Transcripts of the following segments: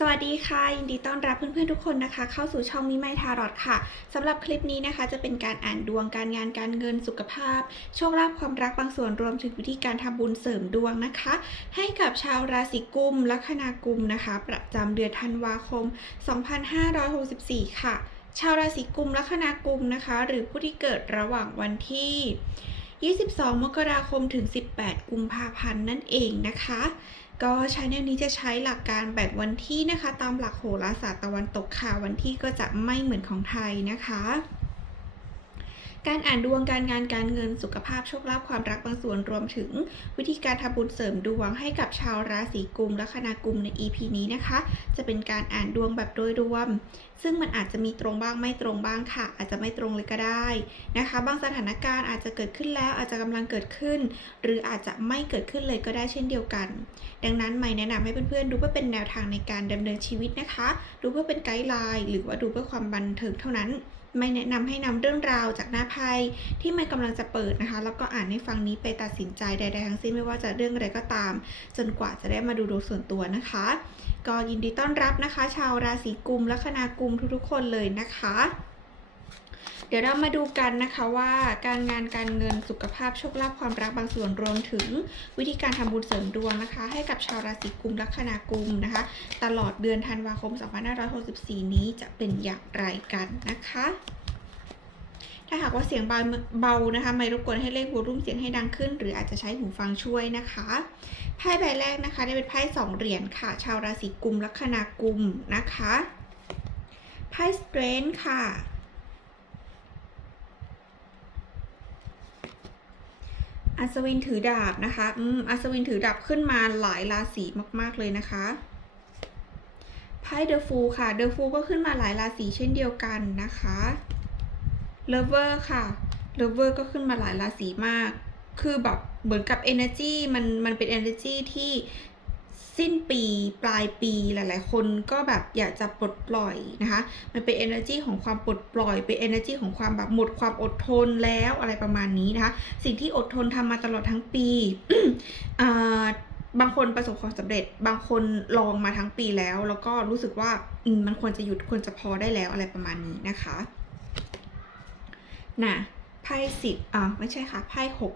สวัสดีค่ะ ยินดีต้อนรับเพื่อนๆทุกคนนะคะ เข้าสู่ช่องมิไมทารอดค่ะสำหรับคลิปนี้นะคะ จะเป็นการอ่านดวงการงานการเงินสุขภาพ โชคลาภความรักบางส่วนรวมถึงวิธีการทำบุญเสริมดวงนะคะ ให้กับชาวราศีกุมลัคนากุมนะคะ ประจำเดือนธันวาคม 2564 ค่ะ ชาวราศีกุมลัคนากุมนะคะ หรือผู้ที่เกิดระหว่างวันที่ 22 มกราคมถึง 18 กุมภาพันธ์นั่นเองนะคะ ก็ชาแนลนี้จะใช้หลักการแบ่งวันที่นะคะ ตามหลักโหราศาสตร์ตะวันตกค่ะวันที่ก็จะไม่เหมือนของไทยนะคะ การอ่านดวงการงานการเงินสุขภาพโชคลาภความรักบางส่วนรวมถึง วิธีการทำบุญเสริมดวงให้กับชาวราศีกุมและคณากุมใน EP นี้นะคะ จะเป็นการอ่านดวงแบบโดยรวม ซึ่งมันอาจจะมีตรงบ้างไม่ตรงบ้างค่ะ อาจจะไม่ตรงเลยก็ได้นะคะ บางสถานการณ์อาจจะเกิดขึ้นแล้วอาจจะกำลังเกิดขึ้น หรืออาจจะไม่เกิดขึ้นเลยก็ได้เช่นเดียวกัน ดังนั้นไม่แนะนำให้เพื่อนๆดูเพื่อเป็นแนวทางในการดำเนินชีวิตนะคะ ดูเพื่อเป็นไกด์ไลน์หรือว่าดูเพื่อความบันเทิงเท่านั้น ไม่แนะนำให้นำเรื่องราวจากหน้าไพ่ที่ไม่กำลังจะเปิดนะคะ แล้วก็อ่านให้ฟังนี้ไปตัดสินใจใดๆทั้งสิ้นไม่ว่าจะเรื่องอะไรก็ตาม จนกว่าจะได้มาดูดวงส่วนตัวนะคะ ก็ยินดีต้อนรับนะคะ ชาวราศีกุมลัคนากุมทุกๆคนเลยนะคะ เดี๋ยวเรามาดูกันนะคะว่าการงานการเงินสุขภาพโชคลาภความรักบางส่วนรวมถึง วิธีการทำบุญเสริมดวงนะคะ ให้กับชาวราศีกุมลัคนากุมนะคะ ตลอดเดือนธันวาคม 2564 นี้จะเป็นอย่างไรกันนะคะถ้าหากว่าเสียงเบาเบานะคะไม่รบกวนให้เลขวอลุ่มเสียงให้ดังขึ้น หรืออาจจะใช้หูฟังช่วยนะคะไพ่ใบแรกนะคะได้เป็นไพ่สองเหรียญค่ะ ชาวราศีกุมลัคนากุมนะคะไพ่สเตรนค่ะ อัศวินถือดาบนะคะ อืม อัศวินถือดาบขึ้นมาหลายราศีมาก ๆ เลยนะคะ ไพ่เดอะฟูค่ะ เดอะฟูก็ขึ้นมาหลายราศีเช่นเดียวกันนะคะ เลเวอร์ค่ะ เลเวอร์ก็ขึ้นมาหลายราศีมาก คือแบบเหมือนกับ Energy มันมันเป็น Energy ที่ สิ้นปีปลายปีหลาย ๆ คนก็แบบอยากจะปลดปล่อยนะคะ มันเป็น energy ของความปลดปล่อย เป็น energy ของความแบบหมดความอดทนแล้วอะไรประมาณนี้นะคะ สิ่งที่อดทนทำมาตลอดทั้งปีบางคนประสบความสำเร็จ บางคนลองมาทั้งปีแล้ว แล้วก็รู้สึกว่ามันควรจะหยุดควรจะพอได้แล้วอะไรประมาณนี้นะคะน่ะไพ่สิบอ่าไม่ใช่ค่ะไพ่หก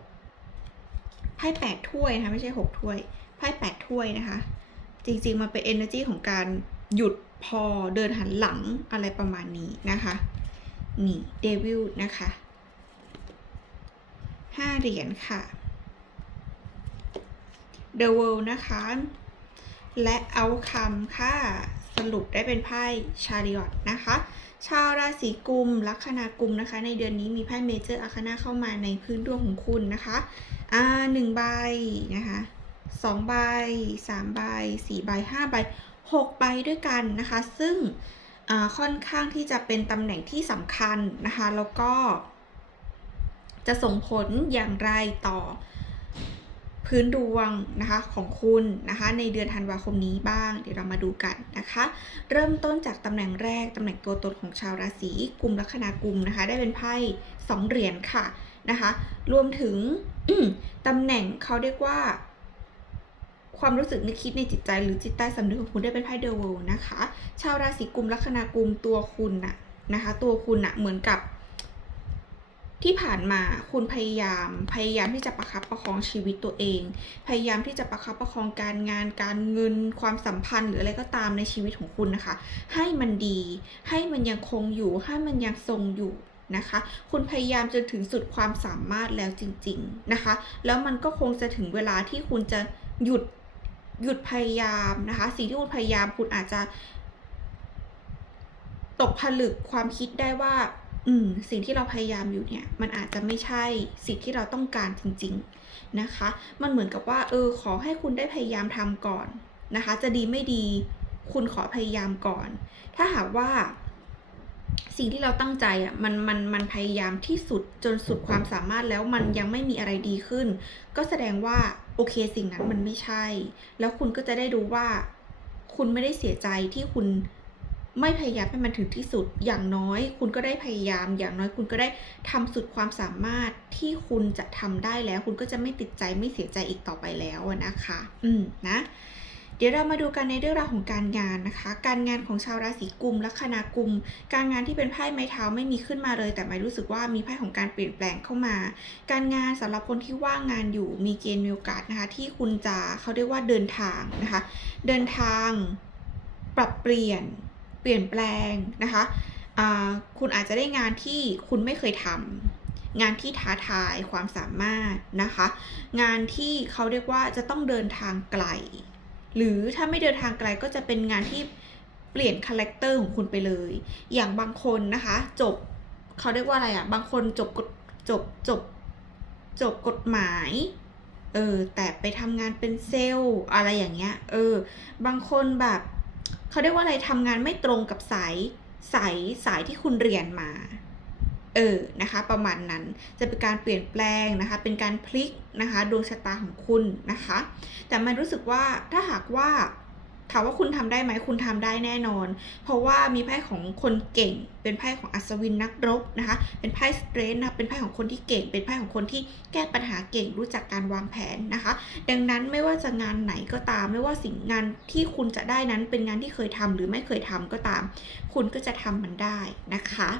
ไพ่แปดถ้วยนะคะไม่ใช่หกถ้วย พ่แปดถ้วยนะคะ จริงๆ มันเป็น energy ของการหยุดพอเดินหันหลังอะไรประมาณนี้นะคะ นี่เดวิลนะคะห้าเหรียญค่ะ The World นะคะ และเอาคำค่ะ สรุปได้เป็นไพ่ชาริอตนะคะ ชาวราศีกุมลัคนากุมนะคะ ในเดือนนี้มีไพ่เมเจอร์อาคานาเข้ามาในพื้นดวงของคุณนะคะ อ่าหนึ่งใบนะคะ สองใบสามใบสี่ใบห้าใบหกใบด้วยกันนะคะ ซึ่งค่อนข้างที่จะเป็นตำแหน่งที่สำคัญนะคะ แล้วก็ จะส่งผลอย่างไรต่อพื้นดวงนะคะของคุณนะคะในเดือนธันวาคมนี้บ้าง เดี๋ยวเรามาดูกันนะคะ เริ่มต้นจากตำแหน่งแรกตำแหน่งตัวตนของชาวราศีกลุ่มลัคนากุมนะคะ ได้เป็นไพ่สองเหรียญค่ะนะคะ รวมถึงตำแหน่งเขาเรียกว่า ความรู้สึกนึกคิดในจิตใจ หรือจิตใต้สำนึกของคุณได้เป็นไพ่เดอะเวิลด์นะคะ ชาวราศีกุมลัคนากุมตัวคุณน่ะนะคะ ตัวคุณน่ะเหมือนกับ ที่ผ่านมาคุณพยายาม พยายามที่จะประคับประคองชีวิตตัวเอง พยายามที่จะประคับประคองการงาน การเงิน ความสัมพันธ์ หรืออะไรก็ตามในชีวิตของคุณนะคะ ให้มันดี ให้มันยังคงอยู่ ให้มันยังทรงอยู่นะคะ คุณพยายามจนถึงสุดความสามารถแล้วจริง ๆนะคะ แล้วมันก็คงจะถึงเวลาที่คุณจะหยุด หยุดพยายามนะคะ สิ่งที่คุณพยายามคุณอาจจะ ตกผลึกความคิดได้ว่า อืม สิ่งที่เราพยายามอยู่เนี่ย มันอาจจะไม่ใช่สิ่งที่เราต้องการจริง ๆนะคะ มันเหมือนกับว่า เออ ขอให้คุณได้พยายามทำก่อนนะคะ จะดีไม่ดี คุณขอพยายามก่อน ถ้าหากว่า สิ่งที่เราตั้งใจอะมันมันมันพยายามที่สุดจนสุดความสามารถแล้วมันยังไม่มีอะไรดีขึ้น ก็แสดงว่าโอเคสิ่งนั้นมันไม่ใช่ แล้วคุณก็จะได้รู้ว่า คุณไม่ได้เสียใจที่คุณไม่พยายามให้มันถึงที่สุดอย่างน้อย คุณก็ได้พยายาม อย่างน้อยคุณก็ได้ทำสุดความสามารถที่คุณจะทำได้แล้ว คุณก็จะไม่ติดใจไม่เสียใจอีกต่อไปแล้วนะคะ อืมนะ เดี๋ยวเรามาดูกันในเรื่องราวของการงานนะคะ การงานของชาวราศีกุมลัคนากุม การงานที่เป็นไพ่ไม้เท้าไม่มีขึ้นมาเลย แต่ไม่รู้สึกว่ามีไพ่ของการเปลี่ยนแปลงเข้ามา การงานสำหรับคนที่ว่างงานอยู่มีเกณฑ์มีโอกาสนะคะที่คุณจะเขาเรียกว่าเดินทางนะคะ เดินทาง ปรับเปลี่ยน เปลี่ยนแปลงนะคะคุณอาจจะได้งานที่คุณไม่เคยทำงานที่ท้าทายความสามารถนะคะ งานที่เขาเรียกว่าจะต้องเดินทางไกล หรือถ้าไม่เดินทางไกลก็จะเป็นงานที่เปลี่ยนคาแรคเตอร์ของคุณไปเลย อย่างบางคนนะคะ จบเขาเรียกว่าอะไรอะ่ะ บางคนจบกฎจบจบจบกฎหมาย เออ แต่ไปทำงานเป็นเซลล์อะไรอย่างเงี้ย เออ บางคนแบบเขาเรียกว่าอะไรทำงานไม่ตรงกับสายสายสายที่คุณเรียนมา เออนะคะประมาณนั้นจะเป็นการเปลี่ยนแปลงนะคะ เป็นการพลิกนะคะดวงชะตาของคุณนะคะ แต่มันรู้สึกว่าถ้าหากว่าถามว่าคุณทำได้ไหมคุณทำได้แน่นอน เพราะว่ามีไพ่ของคนเก่ง เป็นไพ่ของอัศวินนักรบนะคะ เป็นไพ่สเตรนนะคะเป็นไพ่ของคนที่เก่ง เป็นไพ่ของคนที่แก้ปัญหาเก่งรู้จักการวางแผนนะคะ ดังนั้นไม่ว่าจะงานไหนก็ตาม ไม่ว่าสิ่งงานที่คุณจะได้นั้นเป็นงานที่เคยทำหรือไม่เคยทำก็ตาม คุณก็จะทำมันได้นะคะ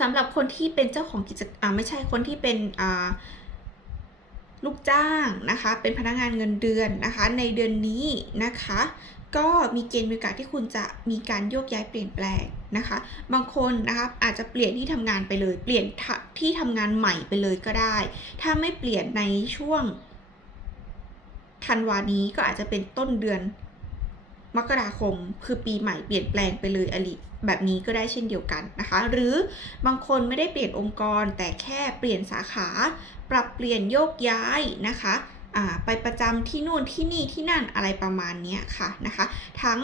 สำหรับคนที่เป็นเจ้าของกิจอ่าไม่ใช่คนที่เป็นอ่าลูกจ้างนะคะ เป็นพนักงานเงินเดือนนะคะ ในเดือนนี้นะคะ ก็มีเกณฑ์มีโอกาสที่คุณจะมีการโยกย้ายเปลี่ยนแปลงนะคะ บางคนนะคะอาจจะเปลี่ยนที่ทำงานไปเลย เปลี่ยนที่ทำงานใหม่ไปเลยก็ได้ ถ้าไม่เปลี่ยนในช่วงธันวานี้ก็อาจจะเป็นต้นเดือน มกราคม คือปีใหม่เปลี่ยนแปลงไปเลยอลิแบบนี้ก็ได้เช่นเดียวกันนะคะ หรือบางคนไม่ได้เปลี่ยนองค์กร แต่แค่เปลี่ยนสาขา ปรับเปลี่ยนโยกย้ายนะคะไปประจำที่นู่นที่นี่ที่นั่นอะไรประมาณนี้ค่ะนะคะ ทั้ง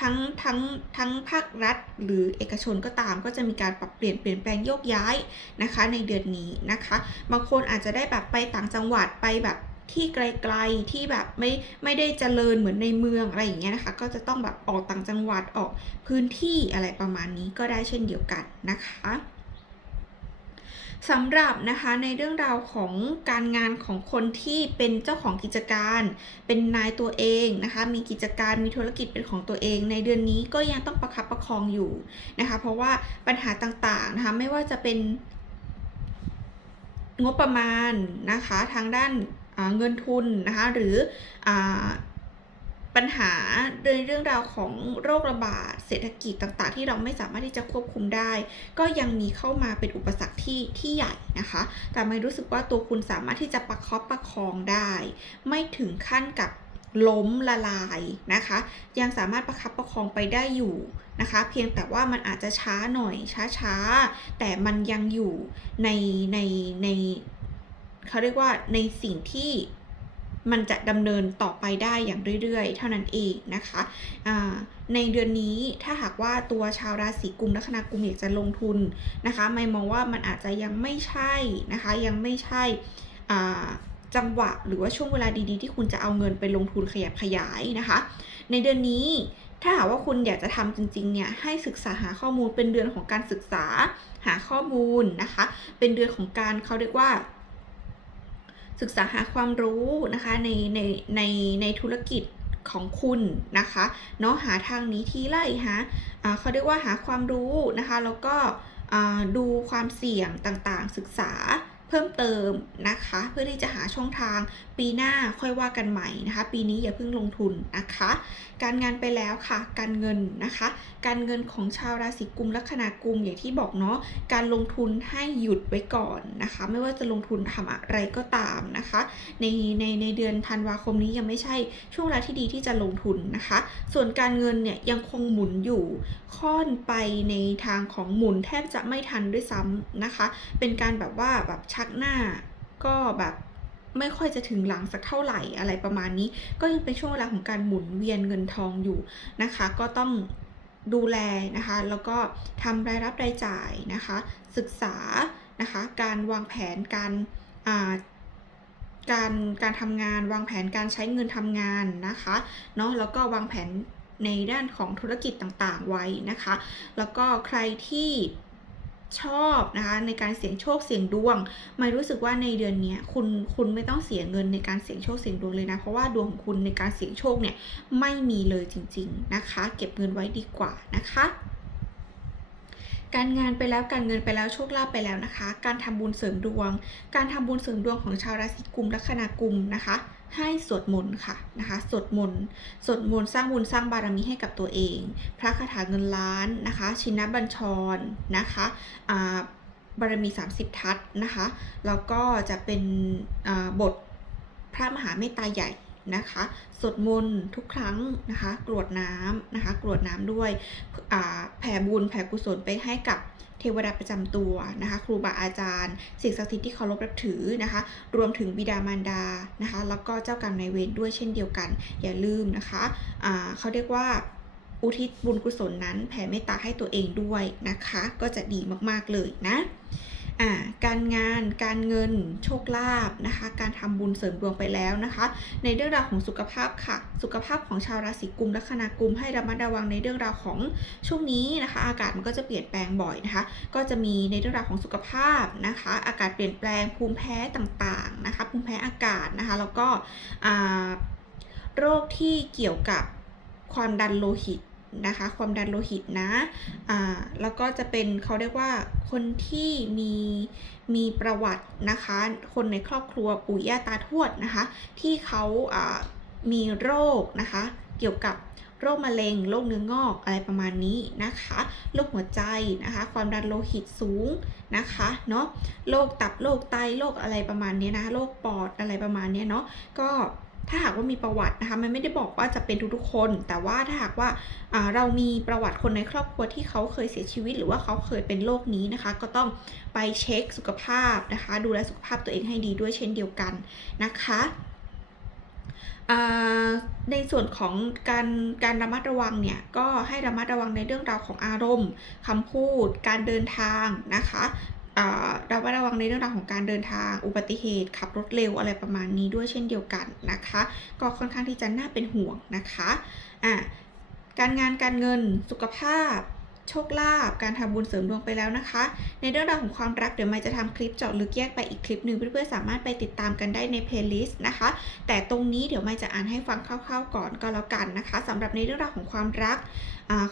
ทั้งทั้งทั้งภาครัฐหรือเอกชนก็ตามก็จะมีการปรับเปลี่ยนเปลี่ยนแปลงโยกย้ายนะคะในเดือนนี้นะคะ บางคนอาจจะได้แบบไปต่างจังหวัดไปแบบ ที่ไกลๆที่แบบไม่ไม่ได้เจริญเหมือนในเมืองอะไรอย่างเงี้ยนะคะ ก็จะต้องแบบออกต่างจังหวัดออกพื้นที่อะไรประมาณนี้ก็ได้เช่นเดียวกันนะคะสำหรับนะคะในเรื่องราวของการงานของคนที่เป็นเจ้าของกิจการ เป็นนายตัวเองนะคะมีกิจการมีธุรกิจเป็นของตัวเอง ในเดือนนี้ก็ยังต้องประคับประคองอยู่นะคะเพราะว่าปัญหาต่างๆนะคะไม่ว่าจะเป็นงบประมาณนะคะทางด้าน เงินทุนนะคะหรืออปัญหาในเรื่องราวของโรคระบาดเศรษฐกิจต่างๆ ที่เราไม่สามารถที่จะควบคุมได้ ก็ยังมีเข้ามาเป็นอุปสรรคที่ที่ใหญ่นะคะ แต่ไม่รู้สึกว่าตัวคุณสามารถที่จะประคับประคองได้ ไม่ถึงขั้นกับล้มละลายนะคะ ยังสามารถประคับประคองไปได้อยู่นะคะ เพียงแต่ว่ามันอาจจะช้าหน่อยช้าๆแต่มันยังอยู่ในในใน เขาเรียกว่าในสิ่งที่มันจะดำเนินต่อไปได้อย่างเรื่อยๆ เท่านั้นเองนะคะในเดือนนี้ถ้าหากว่าตัวชาวราศีกุมลัคนากุมอยากจะลงทุนนะคะไม่มองว่ามันอาจจะยังไม่ใช่นะคะยังไม่ใช่จังหวะหรือว่าช่วงเวลาดีๆ ที่คุณจะเอาเงินไปลงทุนขยับขยายนะคะ ในเดือนนี้ถ้าหากว่าคุณอยากจะทำจริงๆ เนี่ย ให้ศึกษาหาข้อมูลเป็นเดือนของการศึกษาหาข้อมูลนะคะ เป็นเดือนของการเขาเรียกว่า ศึกษาหาความรู้นะคะในในในในธุรกิจของคุณนะคะเนาะหาทางนี้ที่ไล่หาเขาเรียกว่าหาความรู้นะคะ แล้วก็ดูความเสี่ยงต่างๆ ศึกษา เพิ่มเติมนะคะ เพื่อที่จะหาช่องทางปีหน้าค่อยว่ากันใหม่นะคะ ปีนี้อย่าเพิ่งลงทุนนะคะ การงานไปแล้วค่ะ การเงินนะคะการเงินของชาวราศีกุมลัคนากุมอย่างที่บอกเนาะการลงทุนให้หยุดไว้ก่อนนะคะ ไม่ว่าจะลงทุนทำอะไรก็ตามนะคะ ในในในเดือนธันวาคมนี้ยังไม่ใช่ช่วงเวลาที่ดีที่จะลงทุนนะคะ ส่วนการเงินเนี่ยยังคงหมุนอยู่ค่อนไปในทางของหมุนแทบจะไม่ทันด้วยซ้ำนะคะ เป็นการแบบว่าแบบชัักหน้าก็แบบไม่ค่อยจะถึงหลังสักเท่าไหร่อะไรประมาณนี้ ก็ยังเป็นช่วงเวลาของการหมุนเวียนเงินทองอยู่นะคะ ก็ต้องดูแลนะคะ แล้วก็ทำรายรับรายจ่ายนะคะ ศึกษานะคะ การวางแผนการการการทำงานวางแผนการใช้เงินทำงานนะคะเนาะแล้วก็วางแผนในด้านของธุรกิจต่างๆไว้นะคะ แล้วก็ใครที่ ชอบนะคะในการเสี่ยงโชคเสี่ยงดวงไม่รู้สึกว่าในเดือนนี้คุณคุณไม่ต้องเสียเงินในการเสี่ยงโชคเสี่ยงดวงเลยนะ เพราะว่าดวงของคุณในการเสี่ยงโชคเนี่ยไม่มีเลยจริง ๆนะคะ เก็บเงินไว้ดีกว่านะคะการงานไปแล้วการเงินไปแล้วโชคลาภไปแล้วนะคะ การทำบุญเสริมดวง การทำบุญเสริมดวงของชาวราศีกุมลัคนากุมนะคะ ให้สวดมนต์ค่ะนะคะสวดมนต์สวดมนต์สร้างบุญสร้างบารมีให้กับตัวเอง พระคาถาเงินล้านนะคะ ชินบัญชรนะคะบารมี 30 ทัศนะคะแล้วก็จะเป็นบทพระมหาเมตตาใหญ่ นะคะสวดมนต์ทุกครั้งนะคะกรวดน้ำนะคะกรวดน้ำด้วยแผ่บุญแผ่กุศลไปให้กับเทวดาประจำตัวนะคะ ครูบาอาจารย์ สิ่งศักดิ์สิทธิ์ที่เคารพนับถือนะคะ รวมถึงบิดามารดานะคะ แล้วก็เจ้ากรรมนายเวรด้วยเช่นเดียวกัน อย่าลืมนะคะเขาเรียกว่าอุทิศบุญกุศลนั้นแผ่เมตตาให้ตัวเองด้วยนะคะ ก็จะดีมากๆเลยนะ อ่าการงานการเงินโชคลาภนะคะ การทำบุญเสริมดวงไปแล้วนะคะ ในเรื่องราวของสุขภาพค่ะ สุขภาพของชาวราศีกุมและคณากุมให้ระมัดระวังในเรื่องราวของช่วงนี้นะคะ อากาศมันก็จะเปลี่ยนแปลงบ่อยนะคะ ก็จะมีในเรื่องราวของสุขภาพนะคะ อากาศเปลี่ยนแปลงภูมิแพ้ต่างๆนะคะภูมิแพ้อากาศนะคะ แล้วก็โรคที่เกี่ยวกับความดันโลหิต นะคะ ความดันโลหิตนะอ่าแล้วก็จะเป็นเขาเรียกว่าคนที่มีมีประวัตินะคะ คนในครอบครัวปู่ย่าตาทวดนะคะ ที่เขาอ่ามีโรคนะคะ เกี่ยวกับโรคมะเร็ง โรคเนื้องอกอะไรประมาณนี้นะคะ โรคหัวใจนะคะ ความดันโลหิตสูงนะคะ เนาะ โรคตับ โรคไต โรคอะไรประมาณนี้นะ โรคปอดอะไรประมาณนี้เนาะ ก็ ถ้าหากว่ามีประวัตินะคะมันไม่ได้บอกว่าจะเป็นทุกๆคน แต่ว่าถ้าหากว่าเรามีประวัติคนในครอบครัวที่เขาเคยเสียชีวิต หรือว่าเขาเคยเป็นโรคนี้นะคะ ก็ต้องไปเช็คสุขภาพนะคะ ดูแลสุขภาพตัวเองให้ดีด้วยเช่นเดียวกันนะคะในส่วนของการการระมัดระวังเนี่ยก็ให้ระมัดระวังในเรื่องราวของอารมณ์คำพูด การเดินทางนะคะ ระมัดระวังในเรื่องราวของการเดินทาง อุบัติเหตุ ขับรถเร็วอะไรประมาณนี้ด้วยเช่นเดียวกันนะคะ ก็ค่อนข้างที่จะน่าเป็นห่วงนะคะอ่าการงานการเงินสุขภาพ โชคลาภการทำบุญเสริมดวงไปแล้วนะคะ ในเรื่องราวของความรักเดี๋ยวไม่จะทำคลิปเจาะลึกแยกไปอีกคลิปหนึ่งเพื่อนๆสามารถไปติดตามกันได้ในเพลย์ลิสต์นะคะ แต่ตรงนี้เดี๋ยวไม่จะอ่านให้ฟังคร่าวๆก่อนก็แล้วกันนะคะสำหรับในเรื่องราวของความรัก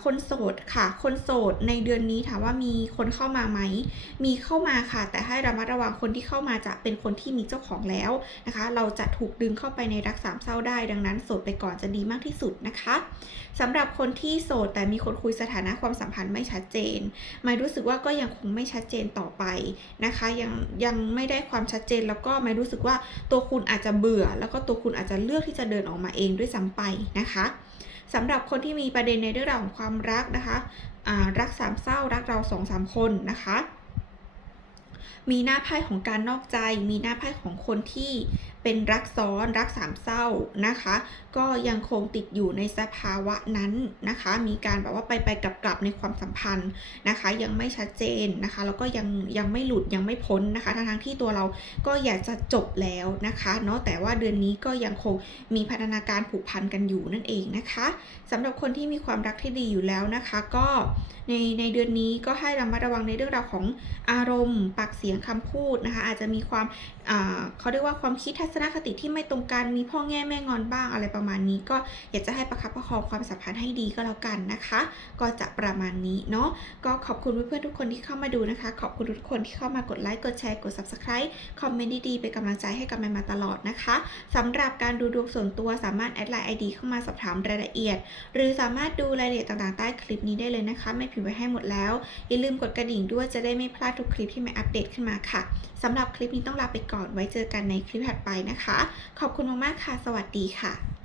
คนโสดค่ะ คนโสดในเดือนนี้ถามว่ามีคนเข้ามาไหม มีเข้ามาค่ะ แต่ให้ระมัดระวังคนที่เข้ามาจะเป็นคนที่มีเจ้าของแล้วนะคะ เราจะถูกดึงเข้าไปในรักสามเศร้าได้ ดังนั้นโสดไปก่อนจะดีมากที่สุดนะคะสำหรับคนที่โสดแต่มีคนคุยสถานะความสัมพันธ์ไม่ชัดเจนไม่รู้สึกว่าก็ยังคงไม่ชัดเจนต่อไปนะคะ ยังยังไม่ได้ความชัดเจนแล้วก็ไม่รู้สึกว่าตัวคุณอาจจะเบื่อ แล้วก็ตัวคุณอาจจะเลือกที่จะเดินออกมาเองด้วยซ้ำไปนะคะสำหรับคนที่มีประเด็นในเรื่องราวของความรักนะคะรักสามเศร้ารักเราสองสามคนนะคะมีหน้าไพ่ของการนอกใจ มีหน้าไพ่ของคนที่ เป็นรักซ้อนรักสามเศร้านะคะ ก็ยังคงติดอยู่ในสภาวะนั้นนะคะ มีการแบบว่าไปไปกลับกลับในความสัมพันธ์นะคะ ยังไม่ชัดเจนนะคะ แล้วก็ยังยังไม่หลุดยังไม่พ้นนะคะทั้งทั้งที่ตัวเราก็อยากจะจบแล้วนะคะเนาะแต่ว่าเดือนนี้ก็ยังคงมีพัฒนาการผูกพันกันอยู่นั่นเองนะคะสำหรับคนที่มีความรักที่ดีอยู่แล้วนะคะ ก็ในในเดือนนี้ก็ให้ระมัดระวังในเรื่องราวของอารมณ์ปากเสียงคำพูดนะคะ อาจจะมีความเขาเรียกว่าความคิดทัศนคติที่ไม่ตรงกันมีพ่อแง่แม่งอนบ้างอะไรประมาณนี้ ก็อยากจะให้ประคับประคองความสัมพันธ์ให้ดีก็แล้วกันนะคะ ก็จะประมาณนี้เนาะก็ขอบคุณเพื่อนๆทุกคนที่เข้ามาดูนะคะ ขอบคุณทุกคนที่เข้ามากดไลค์กดแชร์กด subscribe คอมเมนต์ดีๆเป็นกำลังใจให้กับแมนมาตลอดนะคะสำหรับการดูดวงส่วนตัวสามารถแอดไลน์ ID เข้ามาสอบถามรายละเอียด หรือสามารถดูรายละเอียดต่างๆใต้คลิปนี้ได้เลยนะคะไม่พิมพ์ไว้ให้หมดแล้ว อย่าลืมกดกระดิ่งด้วยจะได้ไม่พลาดทุกคลิปที่แม่อัปเดตขึ้นมาค่ะสำหรับคลิปนี้ต้องลาไปก่อนไว้เจอกันในคลิปถัดไปนะคะ ขอบคุณมากๆค่ะ สวัสดีค่ะ